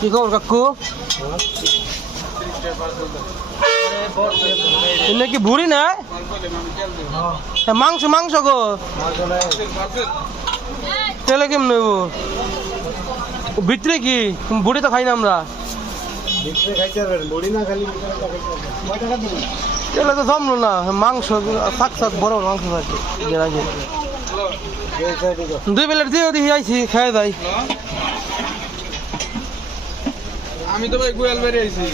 কি খবর কাকু? এনে কি ভুড়ি না? মাংস মাংস গো তেলে কেমন নেব ভিতরে কি বুড়ি তো খাই না আমরা তেলে তো জমলো না মাংস শাক শাক বড় মাংস থাকে 2 প্লেট দিয়ে দেখি আইছি খাই যাই আমি তো ভাই গোয়াল বাড়ি আইছি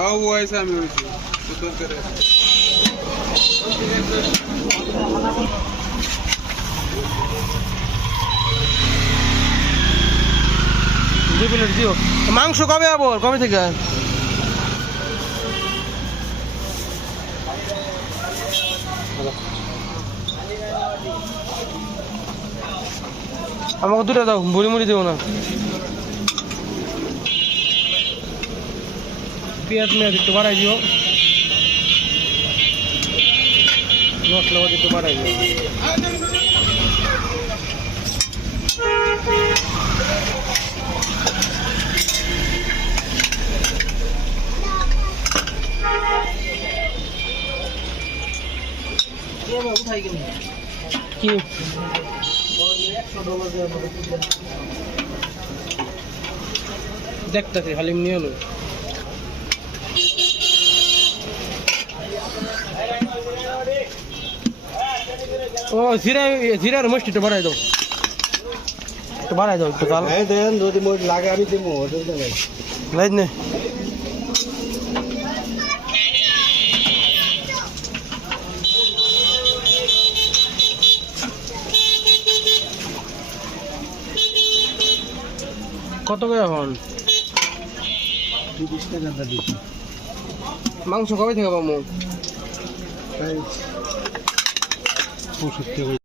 ও আইছে আমি হইছি তো করে দুই প্লেট দিও মাংস কবে আবার কবে থেকে আমাকে দুটো দাও বুড়ি মুড়ি দেবো না পেঁয়াজ মেয়াজ একটু বাড়াই দিও মশলা একটু বাড়াই দিও কি দেখতেছি হালিম নিয়ে এলো ও জিরার মিষ্টিটা বাড়াই দাও একটু বাড়াই দাও একটু কাল দেন যদি লাগে আমি দেবো লাইট নে কত করে এখন 30 টাকা দিচ্ছি মাংস কবে থেকে পাবো 65